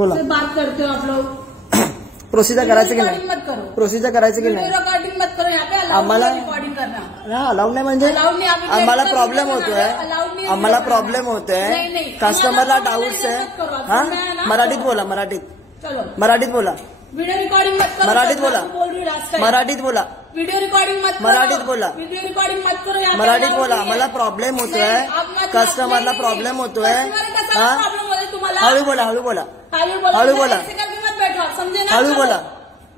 बोला बात करते हो आप लोग। प्रोसिजर करायचं की नाही? मत करो, प्रोसिजर करायचं की नाही? रिकॉर्डिंग मत करो यहाँ पे। आम्हाला रिकॉर्डिंग करना अलाउड नाही म्हणजे आम्हाला प्रॉब्लेम होतोय, आम्हाला प्रॉब्लेम होतोय, कस्टमरला डाऊट्स आहे। हा मराठीत बोला, मराठीत बोला, वीडियो रिकॉर्डिंग मत करो, मराठीत बोला, मराठीत बोला, वीडियो रिकॉर्डिंग मत करो, मराठीत बोला, वीडियो रिकॉर्डिंग मत करो, मराठीत बोला। आम्हाला प्रॉब्लेम होतोय, कस्टमरला प्रॉब्लेम होतोय। हा हळू बोला, हळू बोला, हळू बोला, समझे ना, हळू बोला।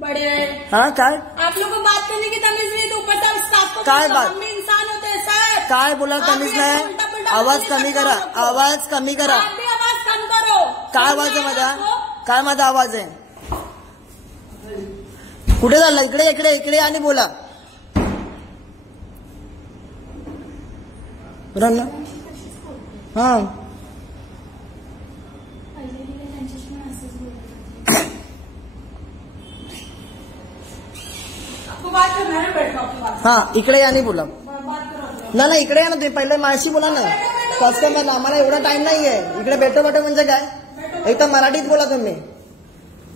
बड़े हाँ काय आप लोगों को बात करने की तमीज नहीं, तो ऊपर से स्टाफ को काय बात? हम इंसान होते हैं सर। काय बोला तमीज नाही? आवाज कमी करा, आवाज कमी करा। आवाज कम करो। काय आवाज आहे माझा? काय माझा आवाज आहे? कुठे चालला? इकडे इकडे इकडे आणि बोला ना। हा हा इकडे या आणि बोला ना, इकडे या ना तुम्ही, पहिले माझ्याशी बोला ना कस्टमरला। आम्हाला एवढा टाइम नाहीये इकडे भेटो म्हणजे काय? एक तर मराठीत बोला तुम्ही।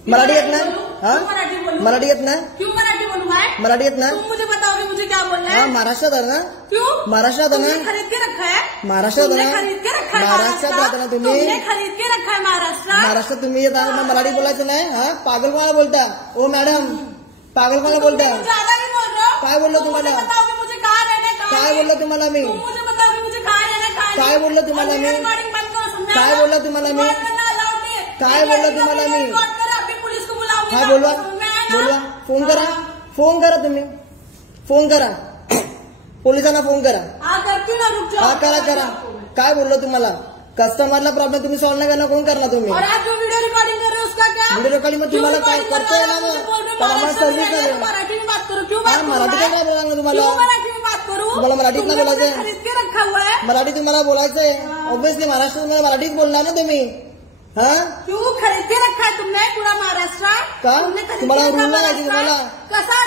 मराठी येत ना? हा मराठी येत ना? क्यों मराठी बोलूं मैं? मराठी येत ना? तुम मुझे बताओगे मुझे क्या बोलना है? हाँ महाराष्ट्रात है ना? क्यों? महाराष्ट्रात है ना? खरीद के रखा है महाराष्ट्रात है ना? खरीद के रखा है महाराष्ट्रात राहता ना तुम्ही? तुमने खरीद के रखा है महाराष्ट्रात तुम्ही येता मराठी बोलायचं नाही? हा पागल कोणाला बोलता? ओ मॅडम पागल कोणाला बोलता? ज्यादा नहीं बोल रहे हो। काय बोललो तुम्हाला? बताओगे मुझे कहाँ रहना है? काय बोललो तुम्हाला मी? मुझे बताओगे मुझे कहाँ रहना है? काय बोललो तुम्हाला मी? काय बोललो तुम्हाला मी? काय बोललो तुम्हाला मी? पुलिस को बुलाऊंगी। हा बोलवा, बोलवा, फोन करा, फोन करा तुम्ही, फोन करा पोलिसांना, फोन करा। हा करा। काय बोललो तुम्हाला? कस्टमरला प्रॉब्लेम तुम्ही सॉल्व्ह नाही करणार, कोण करणार तुम्ही? और आप जो वीडियो रिकॉर्डिंग कर रहे हो उसका क्या? वीडियो रिकॉर्डिंग में तुम्हाला काय करतोय ना मग आम्हाला सर्व्हिस आहे। मराठी में बात करो। क्यों हा मराठी काय बोलणार तुम्हाला? मराठी में बात करूं? तुम्हाला मराठीत नाही बोलायचं? खरीद के रखा हुआ है मराठी तुम्हाला बोलायचंय ऑब्विसली, महाराष्ट्रात मराठीत बोलणार ना तुम्ही। हा क्यों खरीद के रखा है तुमने पूरा महाराष्ट्र का? तुम्हाला रूल नाही माहिती? तुम्हाला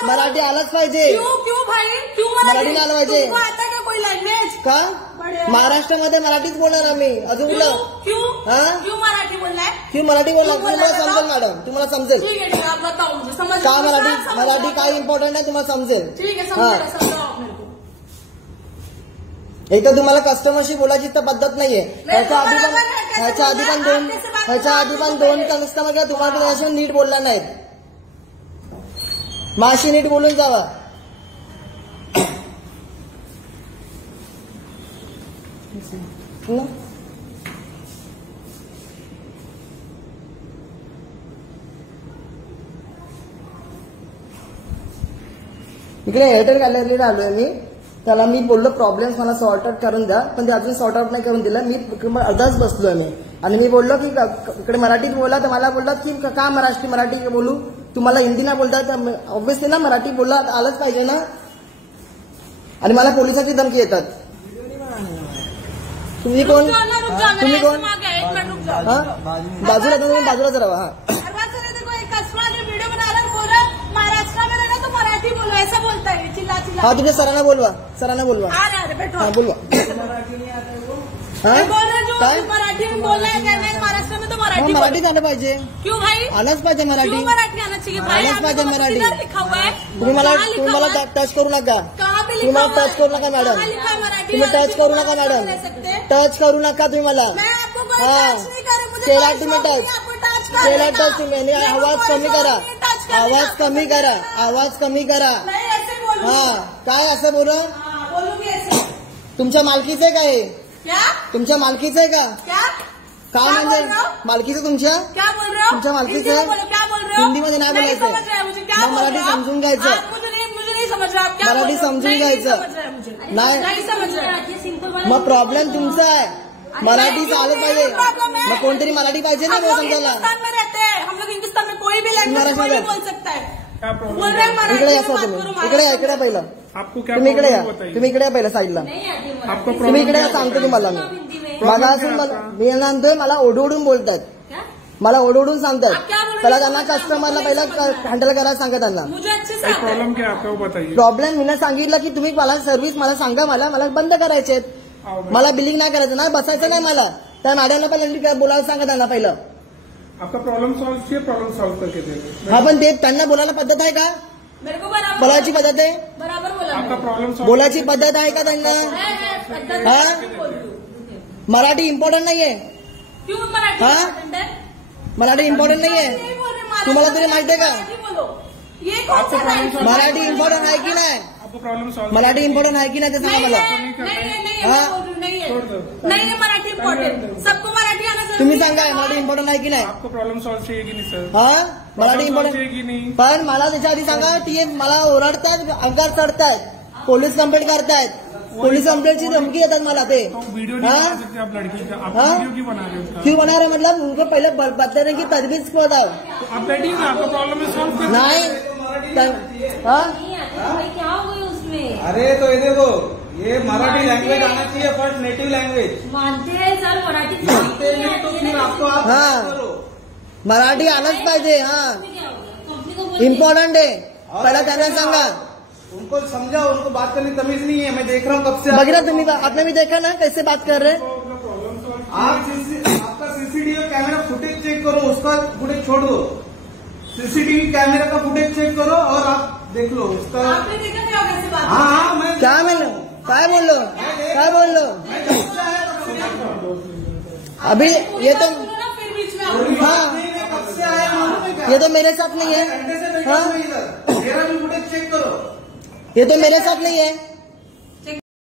मराठी आलंच पाहिजे। क्यों भाई? क्यों मराठी आलं पाहिजे? आता का कोई लैंग्वेज का? महाराष्ट्रामध्ये मराठीच बोलणार आम्ही अजून क्यों क्यों मराठी बोलना है? क्यों मराठी बोलणार? तुम्हाला समजेल मॅडम, तुम्हाला समजेल ठीक है, आप बताओ मुझे समझ का मराठी काय इम्पॉर्टंट आहे तुम्हाला समजेल। ठीक है, समझाओ आप मेरे को। एक तर तुम्हाला कस्टमरशी बोलायची तर पद्धत नाहीये। ह्याच्या आधी पण दोन कस्टमर किंवा तुम्हाला त्याच्याशी नीट बोलला नाहीत, माशी नीट बोलून जावा। इकडे एअरटेल गॅलरीला आलोय मी, त्याला मी बोललो प्रॉब्लेम्स मला सॉर्ट आउट करून द्या, पण ते अजून सॉर्ट आउट नाही करून दिलं। मी अर्धाच बसलोय मी आणि मी बोललो की इकडे मराठीत बोला, तर मला बोलतात की का मराठी बोलू? तुम्हाला हिंदी नाही बोलता तर ऑब्व्हियसली ना मराठी बोलला आलंच पाहिजे ना। आणि मला पोलिसाची धमकी येतात। तुम्ही कोण? तुम्ही कोण? हा बाजूला तुम्ही बाजूला जरा। हा ऐसा बोलता है, चिल्ला हाँ तुझे सरांना बोलवा, सरांना बोलवा। हाँ बोलवा। मराठी में बोलना है क्या? महाराष्ट्र में तो मराठी मराठी आलं पाहिजे। क्यों भाई? आलंच पाहिजे मराठी, मराठी आना चाहिए भाई। आलंच पाहिजे मराठी। लिखा हुआ है तुम्ही मला टच करू नका, तुम्ही मला टच करू नका मॅडम, तुम्ही टच करू नका मॅडम, टच करू नका तुम्ही मला। हा केला तुम्ही टच तुम्ही, आवाज कमी करा, आवाज कमी करा, आवाज कमी करा। हा काय असं बोल? तुमच्या मालकीचं आहे काय? तुमच्या मालकीचं आहे का? काय म्हणजे मालकीचं तुमच्या? तुमच्या मालकीचं हिंदीमध्ये नाही बोलायचं, मग मराठी समजून घ्यायचं, मराठी समजून घ्यायचं नाही। मग प्रॉब्लेम तुमचा आहे, मराठी आलं पाहिजे, मग कोणतरी मराठी पाहिजे ना समजायला। इकडे या तुम्ही, इकडे पहिलं तुम्ही इकडे या, तुम्ही इकडे या पहिलं साईडला, तुम्ही इकडे सांगतो तुम्हाला मी। मला असून मी म्हणतोय मला ओढून बोलतात, मला ओढून सांगतात, पहिला त्यांना कस्टमरला पहिला हँडल करायला सांगा त्यांना। प्रॉब्लेम क्या आपका वो बताइए। प्रॉब्लेम मी सांगितलं की तुम्ही मला सर्व्हिस मला सांगा, मला बंद करायचे, मला बिलिंग नाही करायचं ना, बसायचं नाही मला। त्या मॅडमला पहिला बोलायला सांगा त्यांना पहिलं। आपका प्रॉब्लम सॉल्व किया, प्रॉब्लम सॉल्व करके देंगे। हा पण ते त्यांना बोलायला पद्धत आहे का? मेरे को बराबर बोलायची पद्धत आहे? बराबर बोला आपका मैंने. प्रॉब्लम सॉल्व बोलायची पद्धत आहे का त्यांना? है, पद्धत हाँ? से बोल रही हूँ. मराठी इम्पॉर्टंट नाहीये? क्यों मराठी हाँ? important है? मराठी इम्पॉर्टंट नाहीये? नहीं बोल रहे, महाराष्ट्र तुम्हाला तरी माहिती आहे का? मराठी बोलो. ये कौन आपको सा प्रॉब्लम राइट है? मराठी इम्पॉर्टंट आहे की नाही? आपको प्रॉब्लम सॉल्व मराठी इम्पॉर्टंट आहे की नाही ते सांगा नहीं मला. है, नहीं है, नहीं है, हाँ? मैं बोल रही हूँ, नहीं छोड़ है. दो. नहीं है मराठी इम्पोर्टेंट. सबको मराठी आना जरूरी तुम्ही है. सांगा मराठी इम्पॉर्टंट आहे की नाही? आपको प्रॉब्लम सॉल्व चाहिए कि नहीं सर? हा मराठी प्रॉब्लम सॉल्व इम्पॉर्टंट. चाहिए कि नहीं? पण मला त्याच्या आधी सांगा ती मला ओरडतात, अंगार चढतायत, पोलीस कंप्लेंट करतायत, पोलीस कंप्लेंटची धमकी येतात मला ते. तो वीडियो नहीं हाँ? बना सकते आप लड़की का, आप हाँ? वीडियो क्यों बना रहे हो उसका? क्यों बना रहे मतलब उनको पहले बताने की तजवीज बताओ. तो आप बैठिए ना, आपका प्रॉब्लम है सॉल्व कर. नाही हा नहीं आती भाई, क्या हो गया उसमें? अरे तो ये देखो, ये मराठी लैंग्वेज आना चाहिए फर्स्ट, नेटिव लैंग्वेज. मानते हैं सर मराठी मानते नहीं तो फिर आपको आप हाँ. करो. मराठी आलंच पाहिजे. हा कंपनी को बोलिए. इम्पॉर्टंट आहे. पहिला त्यांना सांगा. उनको समझाओ, उनको बात करने की तमीज नहीं है. मैं देख रहा हूँ कब से. बघितलं तुम्ही, आपने भी देखा ना कैसे बात कर रहे. आपका सीसीटीवी कैमरा फुटेज चेक करो, उसका फुटेज छोड़ दो. सीसीटीवी कैमरा का फुटेज चेक करो और आप देख लो उसका. आपने देखा क्या कैसे बात? हाँ, मैं क्या बोललो, काय बोललो, काय बोललो. अभी ये तो फिर बीच में हाँ मैं कब से आया मालूम है क्या? ये तो मेरे साथ नहीं है. घंटे से बैठा हाँ हूँ मैं इधर. मेरा भी फुटेज चेक करो. ये तो मेरे साथ नहीं है.